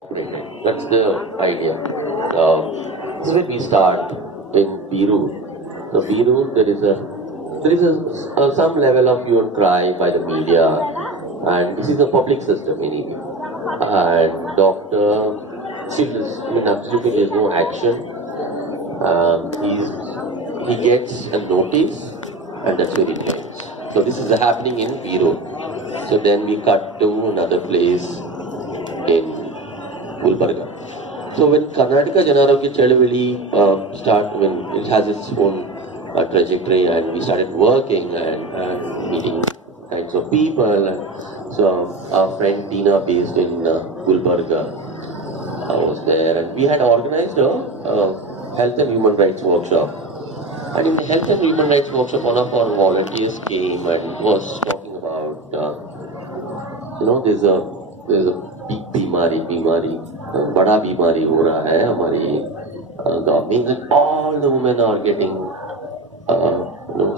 That's the idea. This is where we start in Biru. So Biru, there is some level of hue and cry by the media, and this is a public system anyway. And doctor, absolutely there's no action. He gets a notice, and that's where it ends. So this is happening in Biru. So then we cut to another place in Gulbarga. So when Karnataka Janarogya Chedavali when it has its own trajectory, and we started working and meeting kinds of people. And so our friend Tina, based in Gulbarga, was there, and we had organized a health and human rights workshop. And in the health and human rights workshop, one of our volunteers came and was talking about, there's a big बीमारी बड़ा बीमारी हो रहा है हमारी गांव means that all the women are getting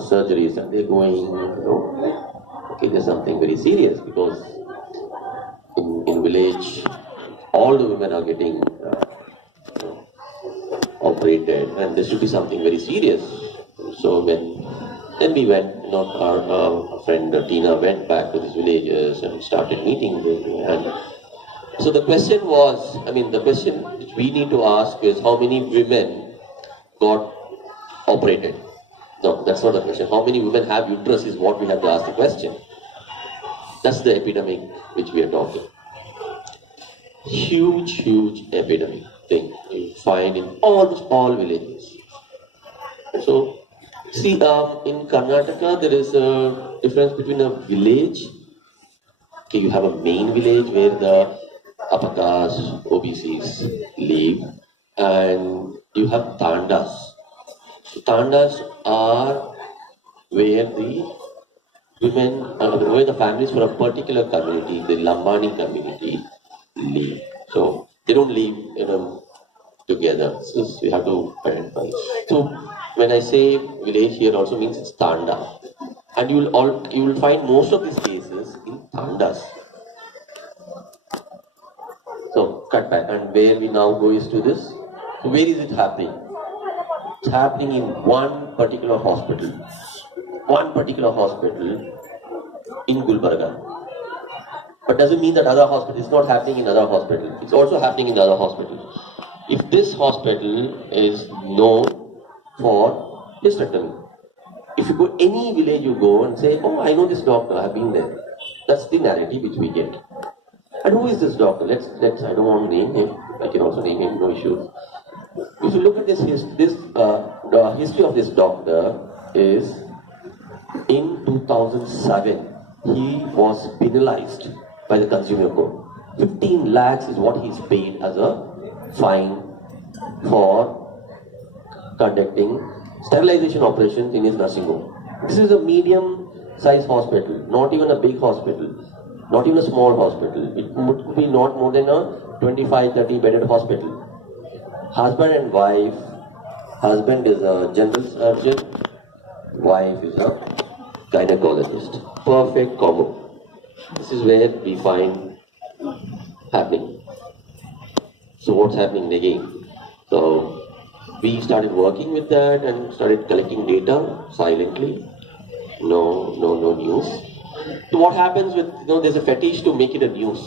surgeries, and they're going, okay, there's something very serious, because in village all the women are getting operated, and there should be something very serious. So then we went, our friend Tina went back to these villages and started meeting them. And so the question was, the question which we need to ask is, how many women got operated? No, that's not the question. How many women have uterus is what we have to ask the question. That's the epidemic which we are talking. Huge epidemic thing you find in almost all villages. So, see, in Karnataka there is a difference between a village. Okay, you have a main village where the upper caste, OBCs live, and you have tandas. So tandas are where the women, where the families for a particular community, the Lambani community, live. So they don't live, together. So we have to identify. So when I say village here, also means it's tanda, and you will find most of these cases in tandas. So cut back, and where we now go is to this. So where is it happening? It's happening in one particular hospital. One particular hospital in Gulbarga. But doesn't mean that other hospital is not happening in other hospital. It's also happening in other hospitals. If this hospital is known for hysterectomy, if you go any village, you go and say, "Oh, I know this doctor. I've been there." That's the narrative which we get. And who is this doctor? Let's. I don't want to name him. I can also name him. No issues. If you look at the history of this doctor is in 2007 he was penalized by the consumer court. 15 lakhs is what he's paid as a fine for conducting sterilization operations in his nursing home. This is a medium-sized hospital, not even a big hospital, not even a small hospital. It would be not more than a 25-30 bedded hospital. Husband and wife, husband is a general surgeon, wife is a gynecologist. Perfect combo. This is where we find happening. So what's happening again? So we started working with that and started collecting data silently. No news. So what happens with, there's a fetish to make it a news.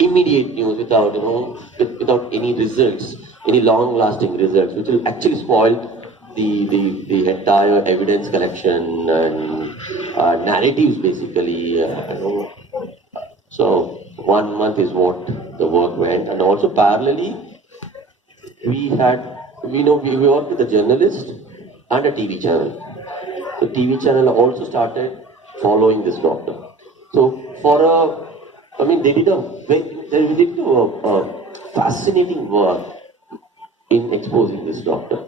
Immediate news without, without any results, any long-lasting results, which will actually spoil the entire evidence collection and narratives basically. So 1 month is what the work went, and also parallelly we worked with a journalist and a TV channel. The TV channel also started following this doctor. So they did a fascinating work in exposing this doctor.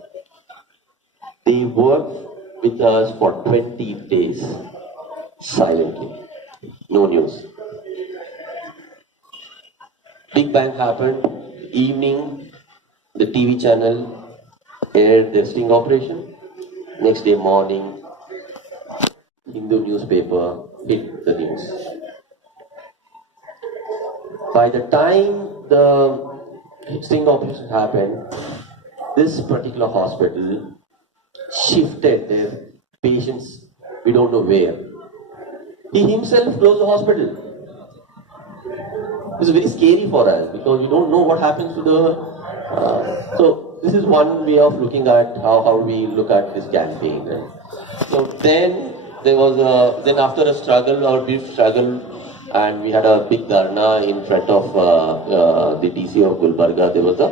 They worked with us for 20 days silently, no news. Big bang happened. Evening, the TV channel aired their sting operation. Next day morning, Hindu newspaper hit the news. By the time the sting operation happened, this particular hospital shifted their patients, we don't know where. He himself closed the hospital. It's very scary for us because we don't know what happens to the. So this is one way of looking at how we look at this campaign. And so then there was then after a struggle or brief struggle, and we had a big dharna in front of the DC of Gulbarga. There was a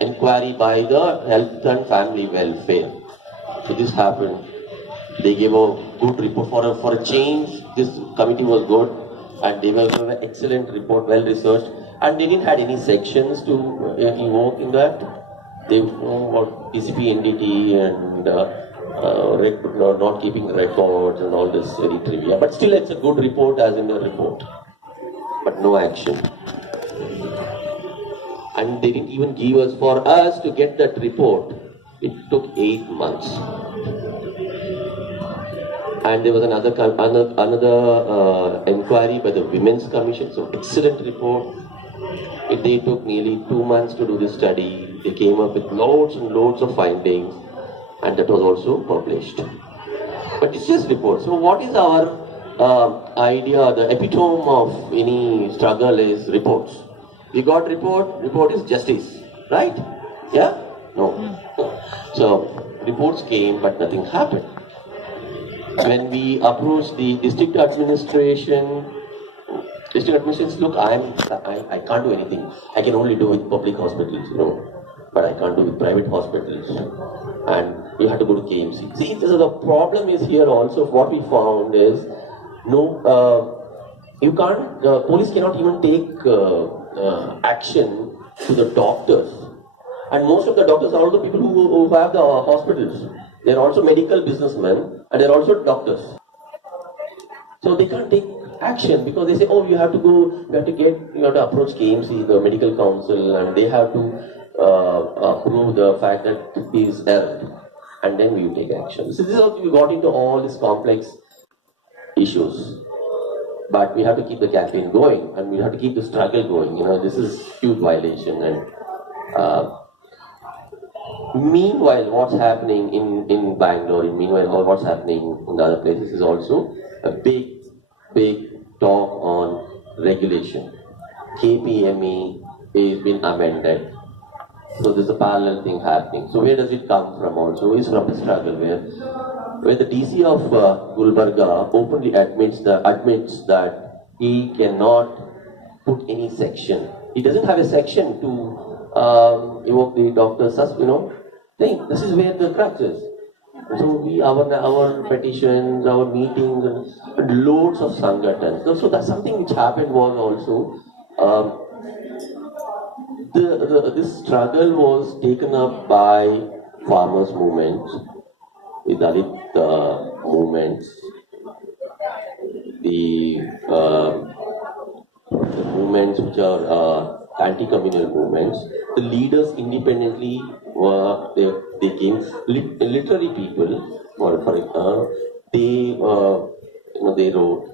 inquiry by the Health and Family Welfare. So this happened. They gave a good report for a change. This committee was good, and they gave an excellent report, well researched, and they didn't had any sections to invoke in that. They know about PCP, NDT, and not keeping records and all this very trivia. But still, it's a good report as in a report, but no action. And they didn't even give us, for us to get that report, it took 8 months. And there was another inquiry by the Women's Commission, so excellent report. They took nearly 2 months to do this study. They came up with loads and loads of findings, and that was also published. But it's just report. So what is our idea, the epitome of any struggle is reports. We got report is justice, right? Yeah? No. So reports came, but nothing happened. When we approached the district administration says, look, I can't do anything. I can only do with public hospitals, but I can't do with private hospitals. And you have to go to KMC. See, the problem is here also. What we found is, you can't. Police cannot even take action to the doctors. And most of the doctors are also people who have the hospitals. They're also medical businessmen, and they're also doctors. So they can't take action because they say, oh, you have to approach KMC, the medical council, and they have to prove the fact that he is erred, and then we will take action. So this is how we got into all these complex issues. But we have to keep the campaign going, and we have to keep the struggle going. This is huge violation. And meanwhile, what's happening in Bangalore, what's happening in other places is also a big talk on regulation. KPME is been amended. So there's a parallel thing happening. So where does it come from also? It's from a struggle where the DC of Gulbarga openly admits that he cannot put any section. He doesn't have a section to evoke the doctor's thing. This is where the crux is. So our petitions, our meetings, and loads of sangatans. So that's something which happened was also this struggle was taken up by farmers' movements, the Dalit movements, the movements which are anti-communal movements. The leaders independently they came. Literary people, they wrote.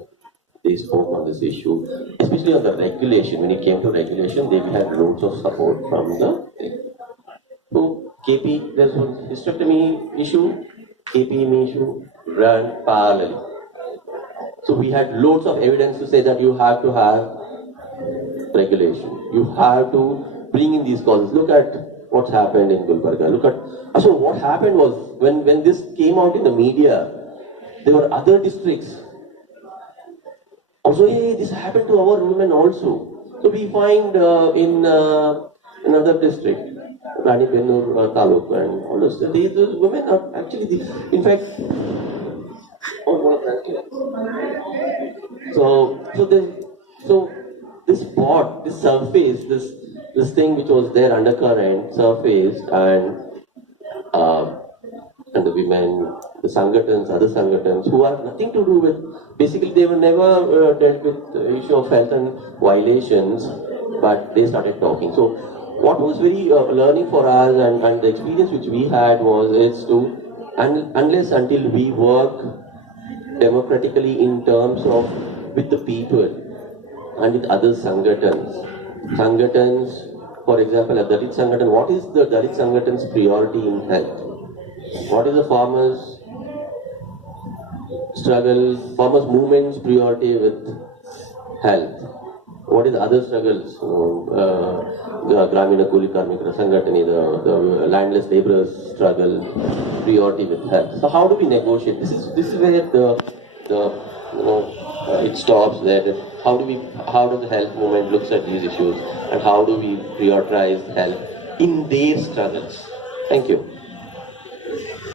They spoke on this issue, especially on the regulation. When it came to regulation, they had loads of support from the. So KP, there's one hysterectomy issue, KPM issue ran parallel. So we had loads of evidence to say that you have to have regulation. You have to bring in these causes. Look at what's happened in Gulbarga. So what happened was when this came out in the media, there were other districts. Also, hey, this happened to our women also. So we find in another district, Rani Pennur Taluk and all those, these women are actually, in fact, so this spot, this surface, this thing which was there undercurrent surfaced, and the women, the sangatans, other sangatans, who have nothing to do with, basically they were never dealt with the issue of health and violations, but they started talking. So what was very learning for us and the experience which we had was unless until we work democratically in terms of with the people, and with other Sangatans. Sangatans, for example, a Dalit Sangatan, what is the Dalit Sangatan's priority in health? What is the farmers' struggle, farmers' movement's priority with health? What is other struggles? Gramina Kuli Karmikra Sangatani, the landless laborers' struggle, priority with health. So how do we negotiate? This is where it stops there. How does the health movement looks at these issues, and how do we prioritize health in their struggles? Thank you.